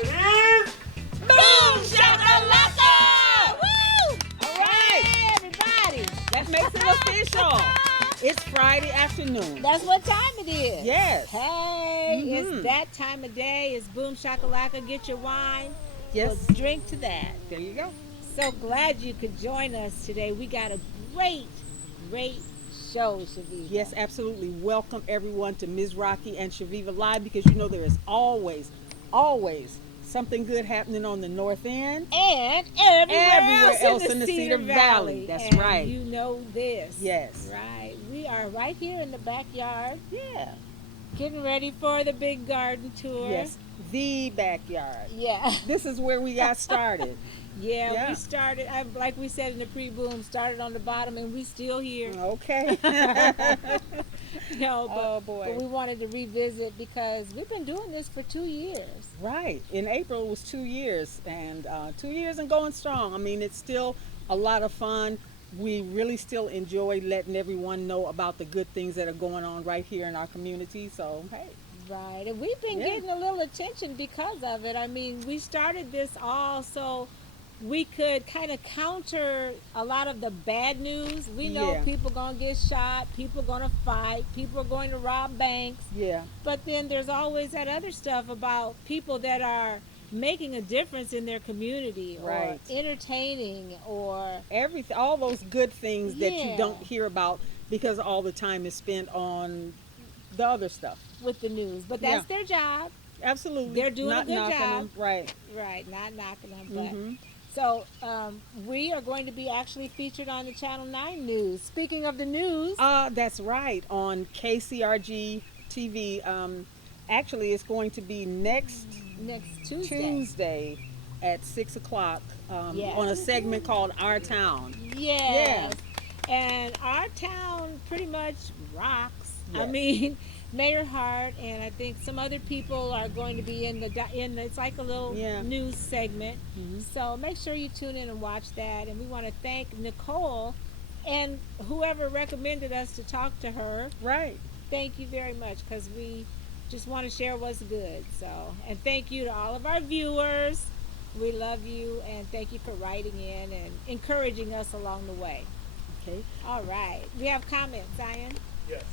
It is Boom Shakalaka! Woo! All right, everybody. That makes it official. It's Friday afternoon. That's what time it is. Yes. Hey, it's that time of day. It's Boom Shakalaka. Get your wine. Yes. We'll drink to that. There you go. So glad you could join us today. We got a great show, Chaveevah. Yes, absolutely. Welcome everyone to Ms. Rocki and Chaveevah Live, because you know there is always something good happening on the North End. And everywhere else in the Cedar Valley. That's And right. You know this. Yes. Right. We are right here in the backyard, Yeah. getting ready for the big garden tour. Yes. The backyard. Yeah. This is where we got started. Yeah, we started, like we said in the pre-boom, started on the bottom and we still here. Okay. No, boy. but we wanted to revisit because we've been doing this for 2 years. Right. In April it was 2 years, and 2 years and going strong. I mean, it's still a lot of fun. We really still enjoy letting everyone know about the good things that are going on right here in our community. So, hey. Right, and we've been getting a little attention because of it. I mean, we started this all so we could kind of counter a lot of the bad news. We know people going to get shot, people going to fight, people are going to rob banks. Yeah. But then there's always that other stuff about people that are making a difference in their community, or entertaining, or everything, all those good things that you don't hear about because all the time is spent on the other stuff with the news. But that's their job. Absolutely. They're doing not a good knocking job. them. Right. Right, not knocking them, but so we are going to be actually featured on the Channel 9 News. Speaking of the news. That's right, on KCRG TV. Actually, it's going to be next Tuesday at 6 o'clock on a segment called Our Town. Yes. Yeah. And Our Town pretty much rocks. Yes. I mean, Mayor Hart and I think some other people are going to be in the it's like a little news segment. So make sure you tune in and watch that. And we want to thank Nicole and whoever recommended us to talk to her. Right. Thank you very much, because we just want to share what's good. So, and thank you to all of our viewers. We love you, and thank you for writing in and encouraging us along the way. Okay. All right. We have comments, Zion. Yes.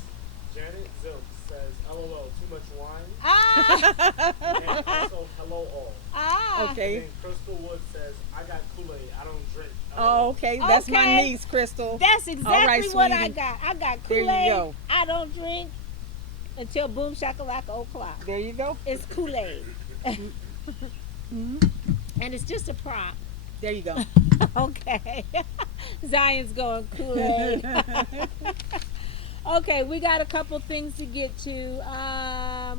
Janet Zilk says, LOL, too much wine. Ah! And also, hello all. Ah! Okay. And then Crystal Wood says, I got Kool-Aid, I don't drink. Oh, okay. That's my niece, Crystal. That's exactly what I got. I got Kool-Aid. There you go. I don't drink until Boom Shakalaka o'clock. There you go. It's Kool-Aid. And it's just a prop. There you go. Okay. Zion's going Kool-Aid. Okay, we got a couple things to get to.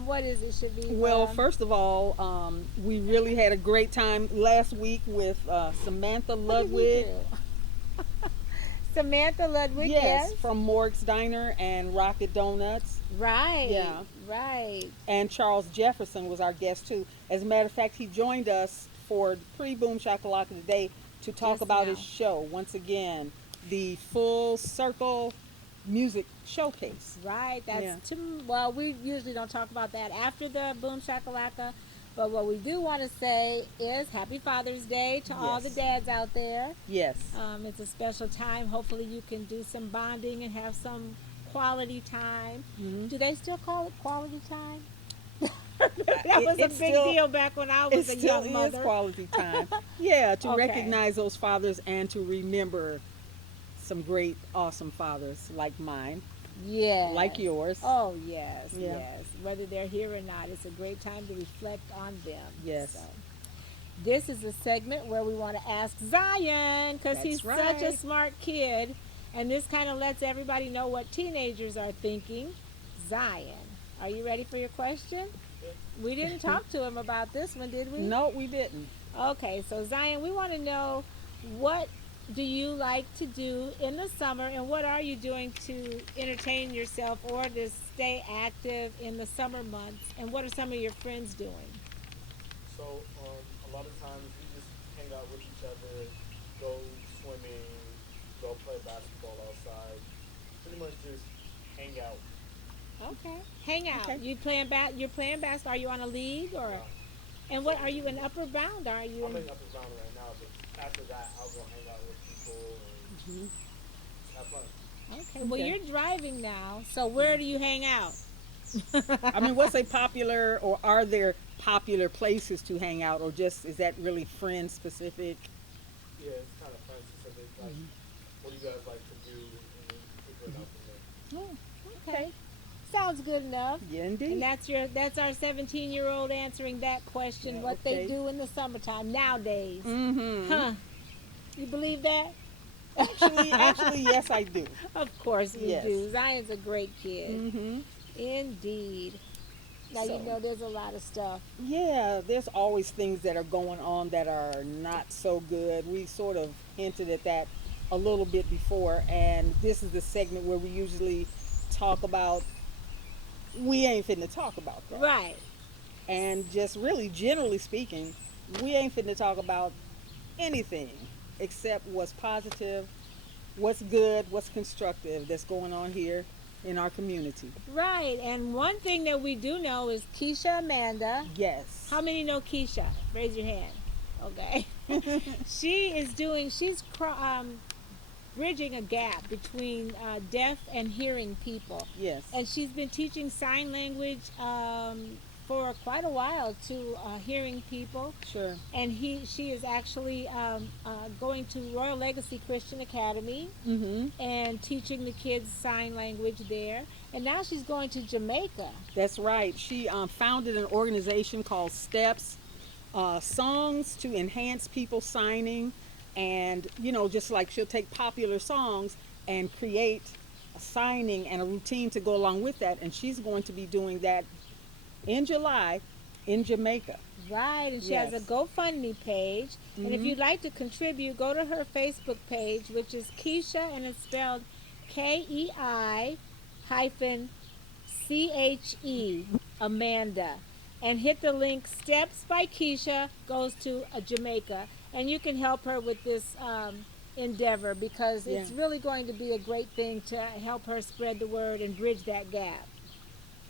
What is it, Chaveevah? Well, first of all, we really had a great time last week with Samantha Ludwig. Samantha Ludwig, yes. From Morg's Diner and Rocket Donuts. Right. Yeah. Right. And Charles Jefferson was our guest, too. As a matter of fact, he joined us for pre-Boom Shakalaka today to talk about his show. Once again, the Full Circle Music Showcase. Right. That's well, we usually don't talk about that after the Boom Shakalaka, but what we do want to say is Happy Father's Day to all the dads out there. Yes. It's a special time. Hopefully you can do some bonding and have some quality time. Do they still call it quality time? That was a big deal back when I was a young mother. It still is quality time. Yeah, to recognize those fathers and to remember some great, awesome fathers like mine. Yeah. Like yours. Oh, yes, yes. Whether they're here or not, it's a great time to reflect on them. Yes. So, this is a segment where we want to ask Zion, because he's such a smart kid, and this kind of lets everybody know what teenagers are thinking. Zion, are you ready for your question? We didn't talk to him about this one, did we? No, we didn't. Okay, so Zion, we want to know, what do you like to do in the summer, and what are you doing to entertain yourself or to stay active in the summer months, and what are some of your friends doing? So a lot of times we just hang out with each other, go swimming, go play basketball outside, pretty much just hang out. Okay. Hang out. Okay. You're playing basketball. Are you on a league or? And So what are you in Upper Bound? Are you I'm in? in Upper Valley right now, but after that, I'll go hang out with people and Hmm. just have fun. Okay. Well, Okay. you're driving now, so where Mhm. do you hang out? I mean, what's a popular, or are there popular places to hang out, or just is that really friend specific? Yeah, it's kind of friend specific. Like, Hmm. what do you guys like to do, and then figure it out from there. Oh, Okay. okay. Sounds good enough. Yeah, And indeed. that's our 17-year-old answering that question, Yeah, what they okay. do in the summertime nowadays. Mm-hmm. Huh. You believe that? Actually, yes, I do. Of course we Yes. do. Zion's a great kid. Mm-hmm. Indeed. Now you So, know there's a lot of stuff. yeah, there's always things that are going on that are not so good. We sort of hinted at that a little bit before, and this is the segment where we usually talk about, we ain't finna talk about that. Right. And just really, generally speaking, we ain't finna talk about anything except what's positive, what's good, what's constructive that's going on here in our community. Right. And one thing that we do know is Keisha Amanda. Yes. How many know Keisha? Raise your hand. Okay. She's bridging a gap between deaf and hearing people. Yes. And she's been teaching sign language for quite a while to hearing people. Sure. And she is actually going to Royal Legacy Christian Academy Mm-hmm. and teaching the kids sign language there. And now she's going to Jamaica. That's right. She founded an organization called Steps, songs to enhance people signing, and just like she'll take popular songs and create a signing and a routine to go along with that, and she's going to be doing that in July in Jamaica. Right, and she has a Yes. GoFundMe page. And if Mm-hmm. you'd like to contribute, go to her Facebook page, which is Keisha, and it's spelled KEI hyphen CHE Amanda. And hit the link Steps by Keisha goes to Jamaica. And you can help her with this endeavor because Yeah. it's really going to be a great thing to help her spread the word and bridge that gap.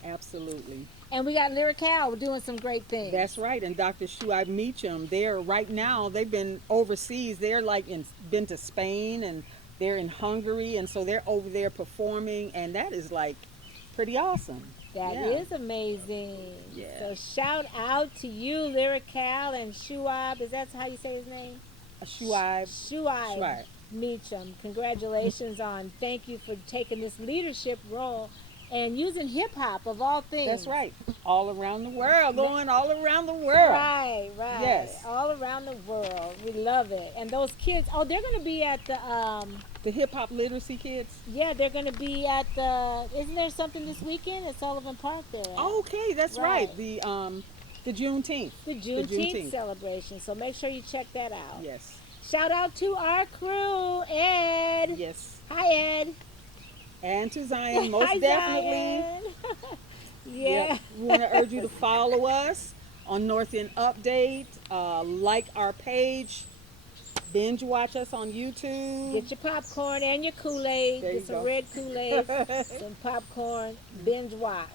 Absolutely. And we got Lyrical doing some great things. That's right. And Dr. Shuaib Meacham, they're right now, they've been overseas. They're like been to Spain, and they're in Hungary. And so they're over there performing. And that is like pretty awesome. That Yeah. is amazing. Yeah. So shout out to you, Lyrical and Shuaib. Is that how you say his name? Shuaib. Shuaib Shuaib. Meacham. Congratulations on thank you for taking this leadership role and using hip hop of all things. That's right. All around the world. Going all around the world. Right, right. Yes. All around the world. We love it. And those kids, oh, they're going to be at the The hip hop literacy kids. yeah, they're going to be at the isn't there something this weekend at Sullivan Park there? Okay, that's right. Right. The Juneteenth. The Juneteenth celebration. So make sure you check that out. Yes. Shout out to our crew, Ed. Yes. Hi, Ed. And to Zion, most Hi, definitely. Zion. Yep. Yeah. We want to urge you to follow us on North End Update. Like our page. Binge watch us on YouTube. Get your popcorn and your Kool-Aid. There you Get some go. red Kool-Aid, some popcorn. Binge watch.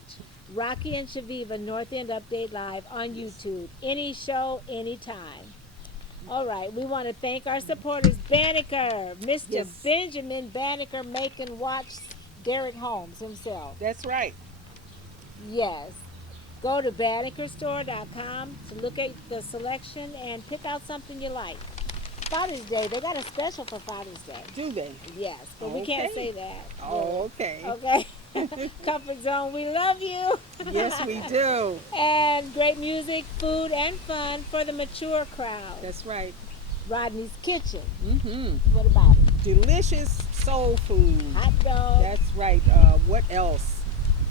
Rocki and Chaveevah North End Update Live on YouTube. Any show, anytime. All right, we want to thank our supporters, Banneker, Mr. Yes. Benjamin Banneker, making watch Derek Holmes himself. That's right. Yes. Go to bannekerstore.com to look at the selection and pick out something you like. Father's Day, they got a special for Father's Day. Do they? Yes, but we can't Okay. say that. Oh, okay. Okay. Comfort Zone, we love you. Yes, we do. And great music, food, and fun for the mature crowd. That's right. Rodney's Kitchen. Mm-hmm. What about it? Delicious soul food. Hot dog, That's right. What else?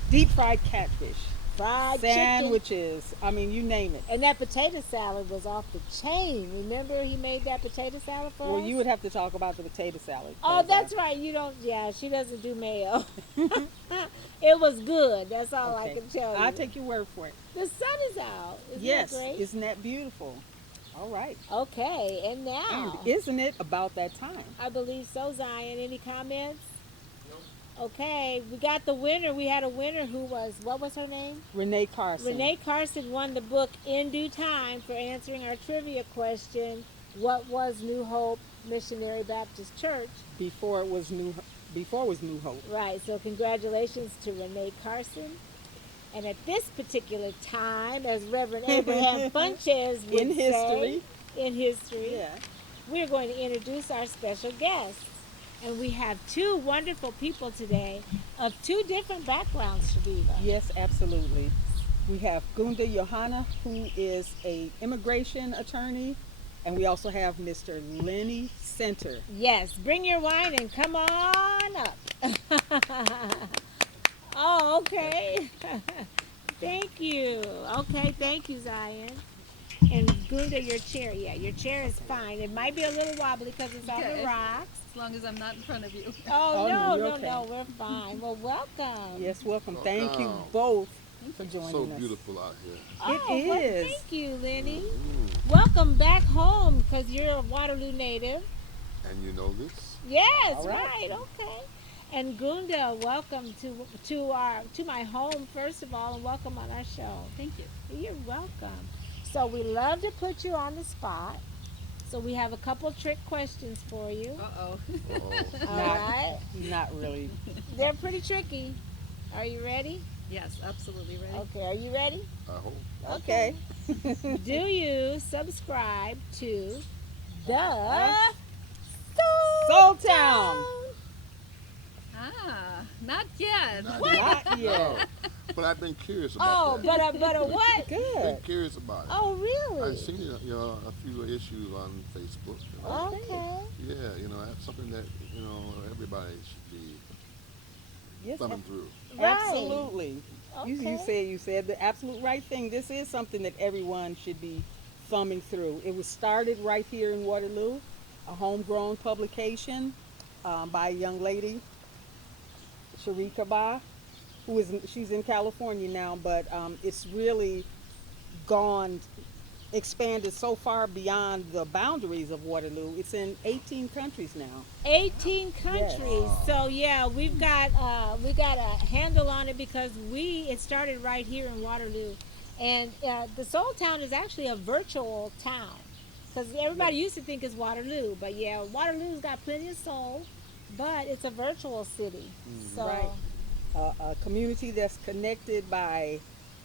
Deep fried catfish. fried chicken. Sandwiches. I mean, you name it. And that potato salad was off the chain. Remember he made that potato salad for Well, us? you would have to talk about the potato salad. Oh, 'cause, that's right. You don't. Yeah, she doesn't do mayo. It was good. That's all I okay. can tell you. I'll take your word for it. The sun is out. Isn't Yes. that great? Isn't that beautiful? All right. Okay, and now And isn't it about that time? I believe so. Zion, any comments? No? Okay, we got the winner. We had a winner who was, what was her name? Renee Carson. Renee Carson won the book In Due Time for answering our trivia question, what was New Hope Missionary Baptist Church? Before it was New Hope. Right, so congratulations to Renee Carson. And at this particular time, as Reverend Abraham Funches would In history. say, in history, Yeah. we're going to introduce our special guests. And we have two wonderful people today of two different backgrounds, Chaveevah. Yes, absolutely. We have Gunda Yohanna, who is a immigration attorney, and we also have Mr. Lennie Senter. Yes, bring your wine and come on up. Oh, okay. Thank you. Okay, thank you, Zion. And Gunda, your chair, your chair is fine. It might be a little wobbly because it's on the Okay. rocks. As long as I'm not in front of you. Oh, Oh, no, you're no, okay. no, we're fine. Well, welcome. Yes, welcome. Thank you Welcome. both for joining So us. beautiful out here. Oh, It well, is. thank you, Lennie. Mm. Welcome back home because you're a Waterloo native. And you know this? Yes, All right. right. Okay. And Gunda, welcome to my home first of all, and welcome on our show. Thank you. You're welcome. So we love to put you on the spot. So we have a couple trick questions for you. Uh-oh. Uh-oh. All Not- right. Not really. They're pretty tricky. Are you ready? Yes, absolutely ready. Okay. Are you ready? I hope. Okay. Do you subscribe to the Soul Town. Ah, not yet. Not yet. No. But I've been curious Oh, about that. but a what? Been Good. curious about it. Oh, really? I've seen a few issues on Facebook. Okay. Yeah, that's something that everybody should be Yes, thumbing through. Right. absolutely. Okay. You said the absolute right thing. This is something that everyone should be thumbing through. It was started right here in Waterloo, a homegrown publication by a young lady, Chaveevah, she's in California now, but it's really expanded so far beyond the boundaries of Waterloo. It's in 18 countries now. 18 countries. Wow. So yeah, we got a handle on it because it started right here in Waterloo, and the Soul Town is actually a virtual town because everybody used to think it's Waterloo, but yeah, Waterloo's got plenty of soul, but it's a virtual city. So Right. A community that's connected by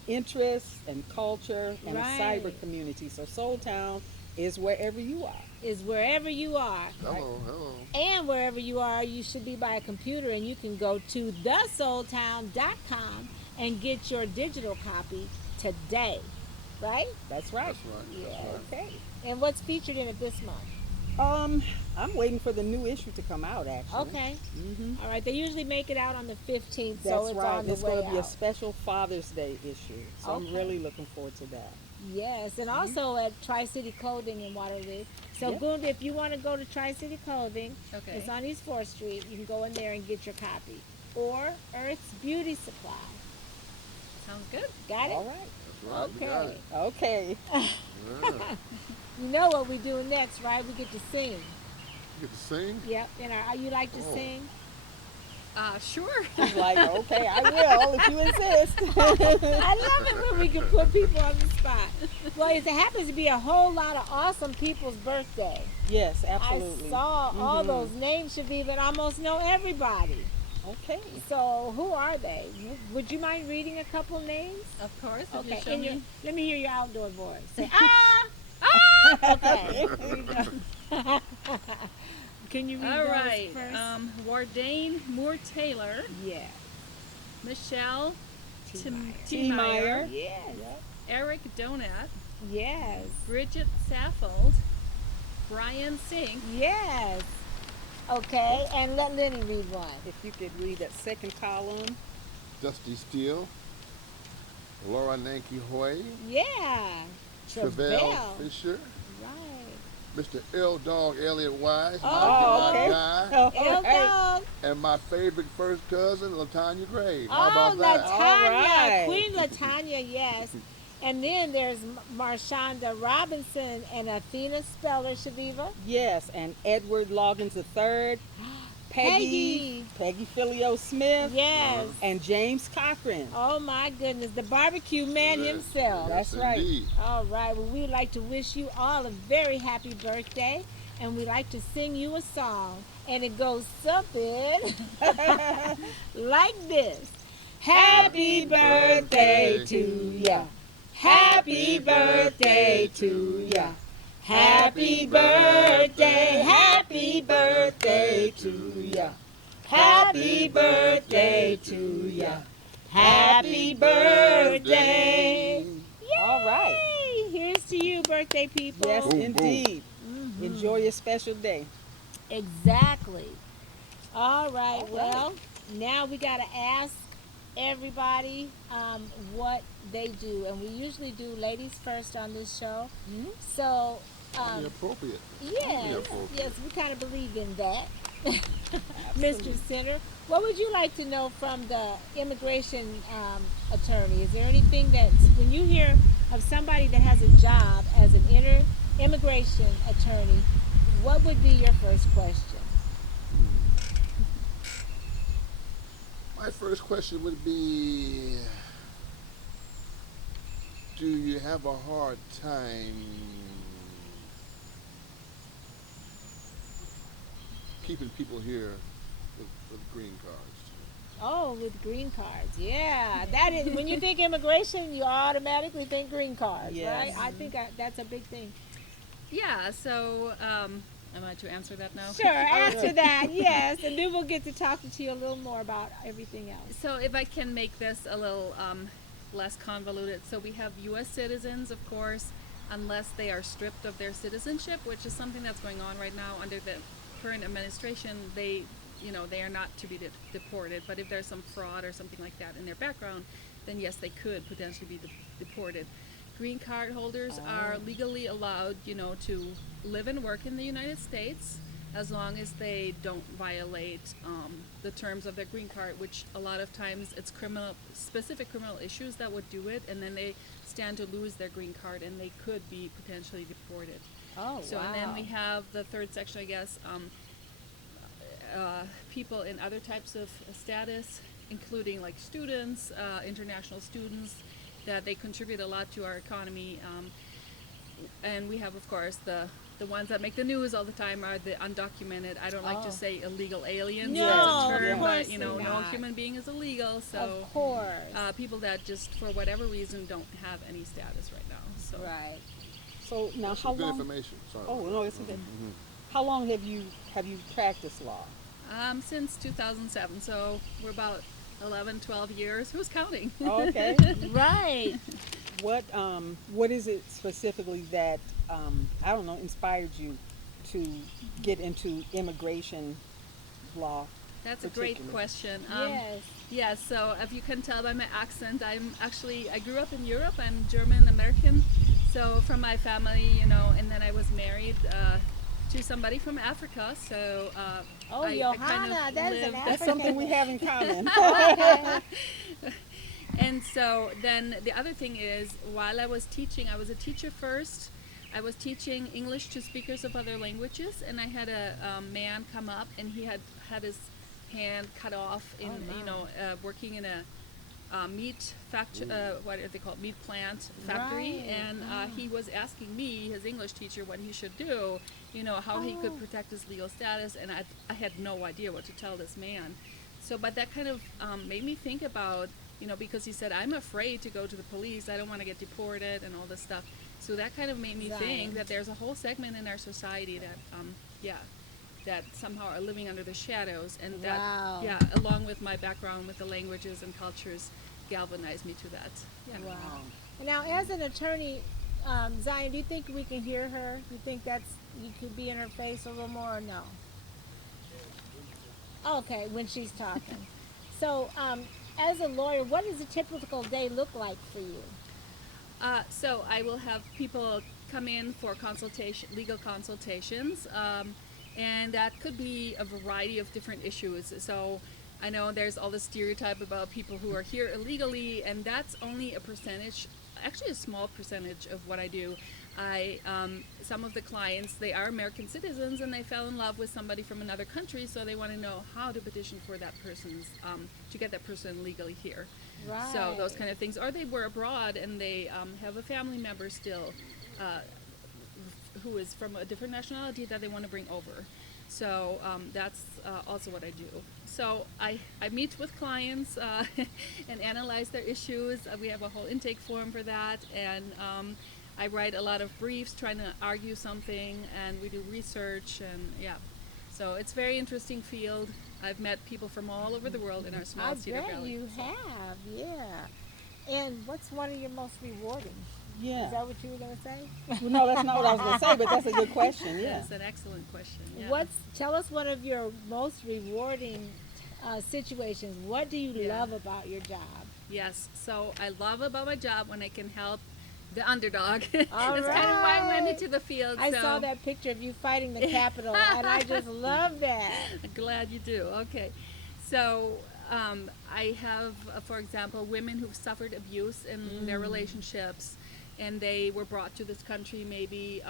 interests and culture and Right. a cyber community. So Soul Town is wherever you are. is wherever you are. Hello. And wherever you are, you should be by a computer, and you can go to thesoultown.com and get your digital copy today, right? That's right. That's right. That's right. Okay. And what's featured in it this month? I'm waiting for the new issue to come out, actually. Okay. Mm-hmm. All right. They usually make it out on the 15th, so That's it's right. on the It's way going to be a out. special Father's Day issue. So Okay. I'm really looking forward to that. Yes, and also at Tri-City Clothing in Waterloo. So Yeah. Gunda, if you want to go to Tri-City Clothing, Okay. it's on East 4th Street. You can go in there and get your copy. Or Earth's Beauty Supply. Sounds good. Got it? All right. That's right. You got Okay. it. Okay. Yeah. You know what we do next, right? We get to sing. You get to sing? Yep. And you like to Oh. sing? Sure. He's like, okay, I will if you insist. I love it when we can put people on the spot. Well, it happens to be a whole lot of awesome people's birthday. Yes, absolutely. I saw all Mhm. those names, Chaveevah, and I almost know everybody. Okay. So who are they? Would you mind reading a couple names? Of course. If Okay. you show And me. let me hear your outdoor voice. Say ah. Okay. Can you read All those right. first? Wardane Moore Taylor, Yeah. Michelle T-Meyer. T-Meyer. Yes. Eric Donat, Yes. Bridget Saffold, Brian Sink, Yes. Okay, and let Lennie read one. If you could read that second column. Dusty Steele, Laura Nanky Hoy, Yeah. Travell Fisher, Right. Mr. L Dog Elliott Wise, Oh, my okay. guy, Oh, El okay. Dog. and my favorite first cousin, Latanya Gray. How Oh, about that? Latanya. All right. Queen Latanya, yes. And then there's Marshonda Robinson and Athena Speller, Chaveevah. Yes, and Edward Loggins III. Peggy Filio Smith, Yes. and James Cochran. Oh my goodness, the barbecue man Yes, himself. That's yes, right. indeed. All right, well, we'd like to wish you all a very happy birthday, and we'd like to sing you a song, and it goes something like this. Happy birthday to ya. Happy birthday to ya. Happy birthday, happy birthday to ya. Happy birthday to ya. Happy birthday. All right. Yay! Here's to you, birthday people. Yes, Boom, boom. indeed. Enjoy your special day. Exactly. All right, All right. well, now we got to ask everybody what they do. And we usually do ladies first on this show. So, Only appropriate. yes, appropriate. yes, we kind of believe in that. Mr. Center, what would you like to know from the immigration attorney? Is there anything that, when you hear of somebody that has a job as an immigration attorney, what would be your first question? My first question would be, do you have a hard time keeping people here with green cards? Oh, with green cards. Yeah, that is, when you think immigration, you automatically think green cards, Yes. right? I think that's a big thing. Yeah, so am I to answer that now? Sure, answer that, yes, and then we'll get to talking to you a little more about everything else. So if I can make this a little less convoluted, so we have U.S. citizens, of course, unless they are stripped of their citizenship, which is something that's going on right now under the current administration. They are not to be deported, but if there's some fraud or something like that in their background, then yes, they could potentially be deported. Green card holders are legally allowed, to live and work in the United States as long as they don't violate the terms of their green card, which a lot of times it's specific criminal issues that would do it, and then they stand to lose their green card and they could be potentially deported. Oh, So, wow. and then we have the third section, I guess, people in other types of status, including like students, international students, that they contribute a lot to our economy. And we have, of course, the ones that make the news all the time are the undocumented. I don't like to say illegal aliens. No, That's a of term, course but no not. human being is illegal. So Of course. people that just for whatever reason don't have any status right now. So Right. So now, That's how some good long? information. Sorry. Oh no, it's okay. How long have you practiced law? since 2007, so we're about 11, 12 years. Who's counting? Oh, okay. Right. What is it specifically that I don't know inspired you to get into immigration law? That's a great particularly? question. Yes. Yeah, so if you can tell by my accent, I grew up in Europe. I'm German American. So from my family, and then I was married to somebody from Africa. So Oh, I kind Johanna, of that is an lived- That's something we have in common. Okay. And so then the other thing is, while I was teaching, I was a teacher first. I was teaching English to speakers of other languages, and I had a man come up, and he had his hand cut off in, working in a meat factory, what are they called, meat plant factory, Right. and he was asking me, his English teacher, what he should do, how he could protect his legal status, and I had no idea what to tell this man. So, but that kind of made me think about, because he said, I'm afraid to go to the police, I don't want to get deported and all this stuff. So that kind of made me think that there's a whole segment in our society that, that somehow are living under the shadows, and that, Wow. along with my background with the languages and cultures, galvanized me to that. Yeah. Wow. Now, as an attorney, Zion, do you think we can hear her? Do you think you could be in her face a little more, or no? Okay, when she's talking. So, as a lawyer, what does a typical day look like for you? So I will have people come in for legal consultations, and that could be a variety of different issues. So I know there's all the stereotype about people who are here illegally, and that's only a percentage actually a small percentage of what I do. Some of the clients, they are American citizens and they fell in love with somebody from another country, so they want to know how to petition for that person's, to get that person legally here. Right. So those kind of things. Or they were abroad and they have a family member still who is from a different nationality that they want to bring over. So that's also what I do. So I meet with clients and analyze their issues. We have a whole intake form for that, and I write a lot of briefs trying to argue something, and we do research, and yeah. So it's a very interesting field. I've met people from all over the world in our small Cedar I bet Valley. you have, yeah. And what's one of your most rewarding? Yeah. Is that what you were going to say? Well, no, that's not what I was going to say, but that's a good question. Yeah. That's an excellent question. Yeah. Tell us one of your most rewarding situations. What do you Yeah. love about your job? Yes, so I love about my job when I can help the underdog. All That's kind of why I went right. into the field. I so saw that picture of you fighting the Capitol, and I just love that. I'm glad you do. Okay, so I have, for example, women who've suffered abuse in their relationships, and they were brought to this country, maybe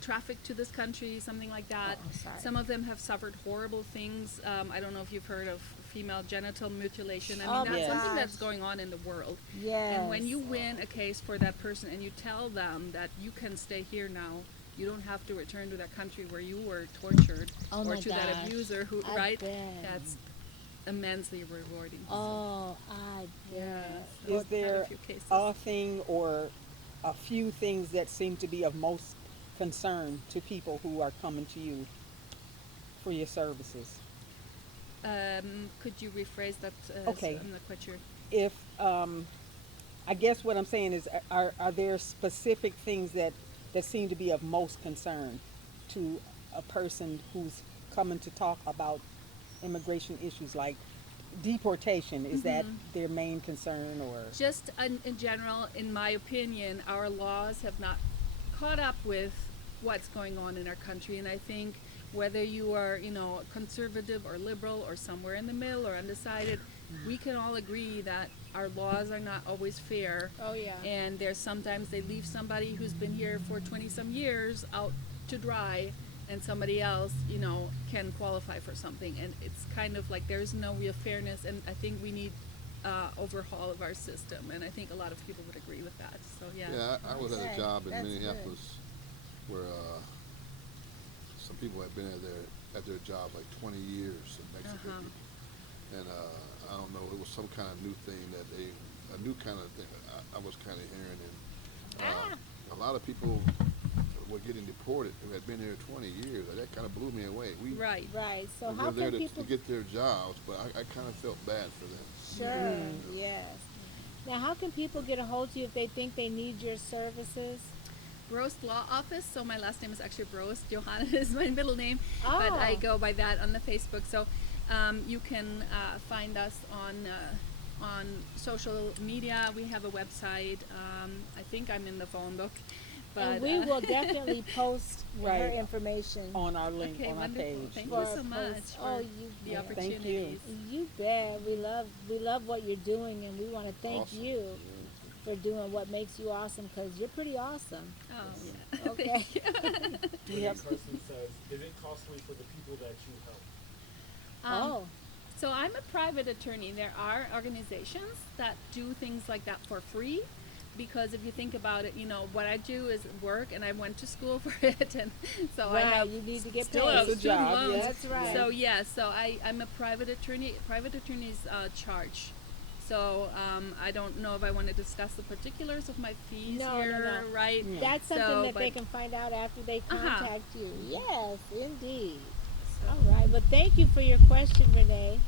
trafficked to this country, something like that. Oh, sorry. Some of them have suffered horrible things. I don't know if you've heard of female genital mutilation. I Oh, mean, that's my something gosh. that's going on in the world. Yes. And when you win a case for that person and you tell them that you can stay here now, you don't have to return to that country where you were tortured, Oh or my to that gosh. abuser who, I right? bet. That's immensely rewarding. Oh, I bet. So Is I've had there a few cases. a thing or a few things that seem to be of most concern to people who are coming to you for your services? Could you rephrase that? Okay. I'm not quite sure. If I guess what I'm saying is, are there specific things that seem to be of most concern to a person who's coming to talk about immigration issues like deportation? Is that their main concern, or? Just in general, in my opinion, our laws have not caught up with what's going on in our country, and I think whether you are, conservative or liberal or somewhere in the middle or undecided, we can all agree that our laws are not always fair. Oh, yeah. And there's sometimes they leave somebody who's been here for 20 some years out to dry, and somebody else, can qualify for something. And it's kind of like there's no real fairness, and I think we need overhaul of our system, and I think a lot of people would agree with that. So yeah. Yeah, I was at Okay, a job in that's Minneapolis where some people had been at their job like 20 years, some Mexican Uh-huh. people. And I don't know, it was some kind of new thing a new kind of thing I was kind of hearing. And a lot of people were getting deported who had been here 20 years. That kind of blew me away. Right. Right. So We how were there can to people? get their jobs, but I kind of felt bad for them. Sure. Yes. Now, how can people get a hold of you if they think they need your services? Brost Law Office. So my last name is actually Brost. Johanna is my middle name, but I Oh. go by that on the Facebook. So you can find us on social media. We have a website. I think I'm in the phone book. But, And we will definitely post her Right. information. On our link, Okay, on our wonderful. page. Thank for you so a much post. for Oh, you the bet. Thank you. opportunities. You bet. We love what you're doing, and we want to thank Awesome. you for doing what makes you awesome, because you're pretty awesome. Oh, yeah. Okay. Thank you. Do you have? person says, is it costly for the people that you help? Oh. So I'm a private attorney. There are organizations that do things like that for free, because if you think about it, what I do is work, and I went to school for it, and so I Right, have you need to get still paid. have It's a student job, loans. yes. That's right. So so I'm a private attorney. Private attorneys charge. So I don't know if I want to discuss the particulars of my fees No, no, here, no. right? Yeah. That's something So, that they but- can find out after they Uh-huh. contact you. Yes, indeed. So- All right. Well, thank you for your question, Renee.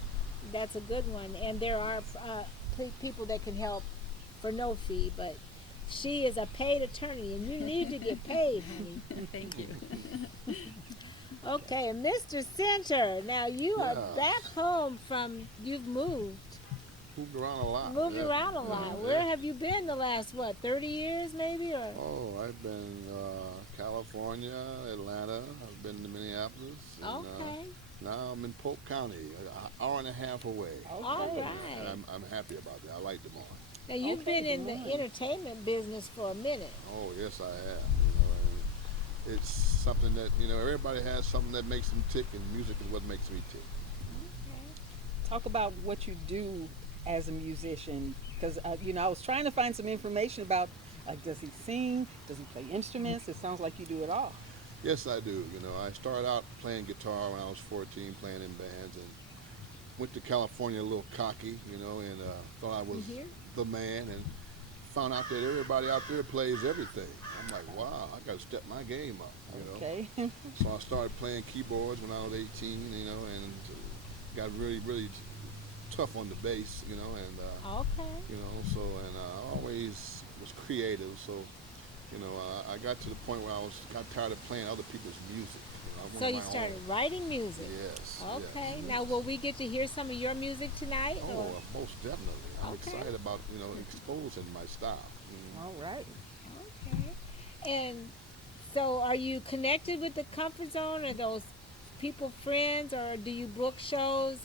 That's a good one. And there are people that can help for no fee, but she is a paid attorney, and you need to get paid, honey. Thank you. Okay, and Mr. Senter, now you are Yeah. back home you've moved Moved around a lot. around a lot. Yeah. Where have you been the last, 30 years maybe? Or Oh, I've been California, Atlanta. I've been to Minneapolis. And, Okay. now I'm in Polk County, an hour and a half away. All Okay. right. And I'm happy about that. I like Des Moines. Now you've Okay, been in good the morning. entertainment business for a minute. Oh yes, I have. You know, and it's something that everybody has something that makes them tick, and music is what makes me tick. Talk about what you do as a musician, because I was trying to find some information about, like, does he sing? Does he play instruments? It sounds like you do it all. Yes, I do. I started out playing guitar when I was 14, playing in bands, and went to California a little cocky, and thought I was Here? the man, and found out that everybody out there plays everything. I'm like, wow, I got to step my game up. Okay. So I started playing keyboards when I was 18, and got really, really tough on the bass, and Okay. so and I always was creative. So, I got to the point where got tired of playing other people's music. I So wanted you my started own. writing music. Yes. Okay. Yes. Now will we get to hear some of your music tonight? Oh, or- most definitely. I'm Okay. excited about exposing my style. All right. Okay. And so are you connected with the comfort zone? Are those people friends, or do you book shows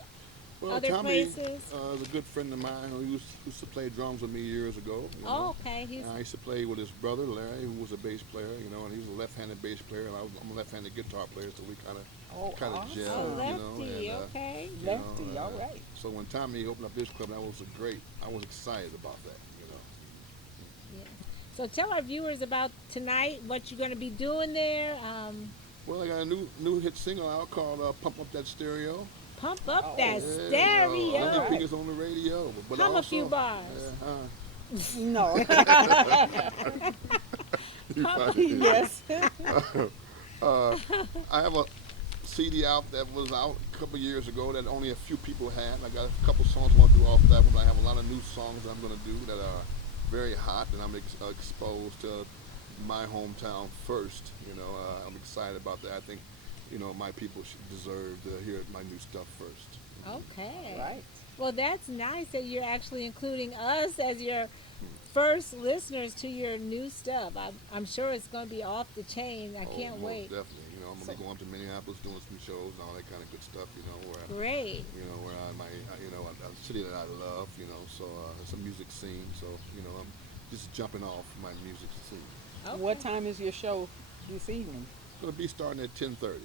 Well, other Tommy places? is a good friend of mine who used to play drums with me years ago. Oh, okay. He's And I used to play with his brother Larry, who was a bass player. And he was a left-handed bass player, and I'm a left-handed guitar player. So we kind Oh, of awesome. gel. oh, And, lefty. Okay. Lefty, all right. So when Tommy opened up his club, that was great. I was excited about that. Yeah. So tell our viewers about tonight, what you're going to be doing there. Well, I got a new hit single out called "Pump Up That Stereo." Pump up Oh, that Yeah, stereo. I Alright. think it's on the radio. But Hum a also, few bars. No. You probably did. Yes. I have a CD out that was out a couple years ago that only a few people had. I got a couple songs I want to do off that one. I have a lot of new songs that I'm going to do that are very hot, and I'm exposed to my hometown first. I'm excited about that. I think, my people should deserve to hear my new stuff first. Okay. Right. Well, that's nice that you're actually including us as your first listeners to your new stuff. I'm sure it's going to be off the chain. I can't most wait. Definitely. I'm going to be going to Minneapolis doing some shows and all that kind of good stuff, Great. where a city that I love, so it's a music scene. So, I'm just jumping off my music scene. Okay. What time is your show this evening? It's going to be starting at 10:30.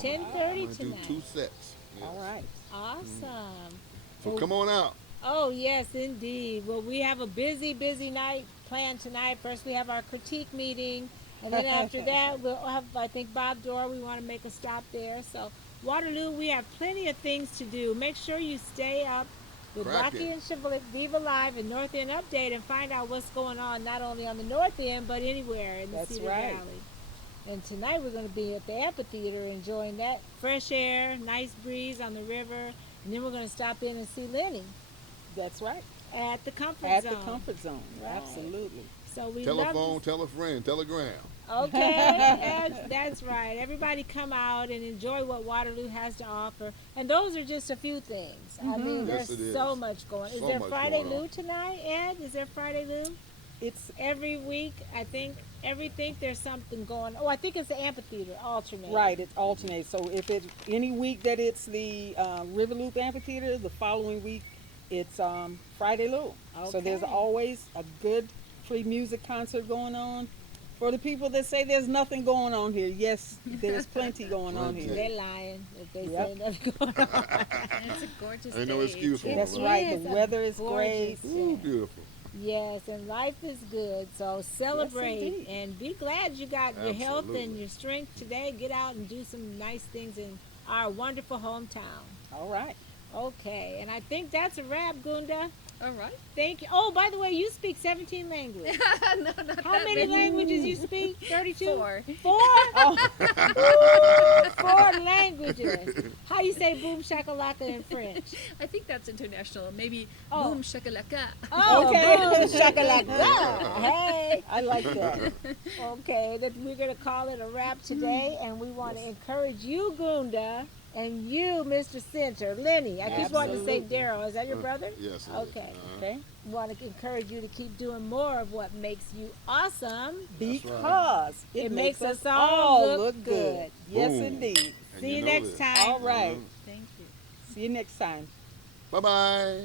10:30 I'm going to do tonight. 2 sets. Yes. All right. Awesome. So Well, come on out. Oh, yes, indeed. Well, we have a busy, busy night planned tonight. First, we have our critique meeting. And then after that, we'll have, I think, Bob Dorr. We want to make a stop there. So, Waterloo, we have plenty of things to do. Make sure you stay up with Crack Rocki it. and Chaveevah Live and North End Update and find out what's going on, not only on the North End, but anywhere in the That's Cedar right. Valley. And tonight, we're going to be at the amphitheater enjoying that fresh air, nice breeze on the river. And then we're going to stop in and see Lennie That's right. at the comfort At zone. the comfort zone. Right. Absolutely. So we love Telephone, this- tell a friend, telegram. Okay, that's right. Everybody come out and enjoy what Waterloo has to offer. And those are just a few things. I mean, Yes, there's it so is. much going on. Is So there much Friday going on. Lou tonight, Ed? Is there Friday Lou? It's Every week, I think, there's something going on. Oh, I think it's the amphitheater, alternate. right. It alternates. So if it's any week that it's the River Loop Amphitheater, the following week it's Friday Lou. So there's Okay. always a good free music concert going on. For the people that say there's nothing going on here, yes, there's plenty going on Plenty. here. They're lying if they Yep. say nothing going on. And it's a gorgeous Ain't no stage. excuse for That's it. right. Yes, The a weather is great. gorgeous Ooh, day. beautiful. Yes, and life is good. So celebrate indeed. and be glad you got your health and Absolutely. your strength today. Get out and do some nice things in our wonderful hometown. All right. Okay, and I think that's a wrap, Gunda. All right. Thank you. Oh, by the way, you speak 17 languages. No, not How that many many. languages you speak? 32? 4. 4? Oh, Ooh, 4 languages. How you say boom shakalaka in French? I think that's international. Maybe Oh. boom shakalaka. Oh, Okay. boom shakalaka. Hey. I like that. Okay, that we're going to call it a wrap today, and we want to encourage you, Gunda, and you, Mr. Center, Lennie. I keep wanting to say Absolutely. Daryl. Is that your brother? Yes. it is. Okay. Okay. We want to encourage you to keep doing more of what makes you awesome. Because It makes us all look good. Yes, Boom. indeed. And See you know next this. time. All right. Thank you. See you next time. Bye-bye.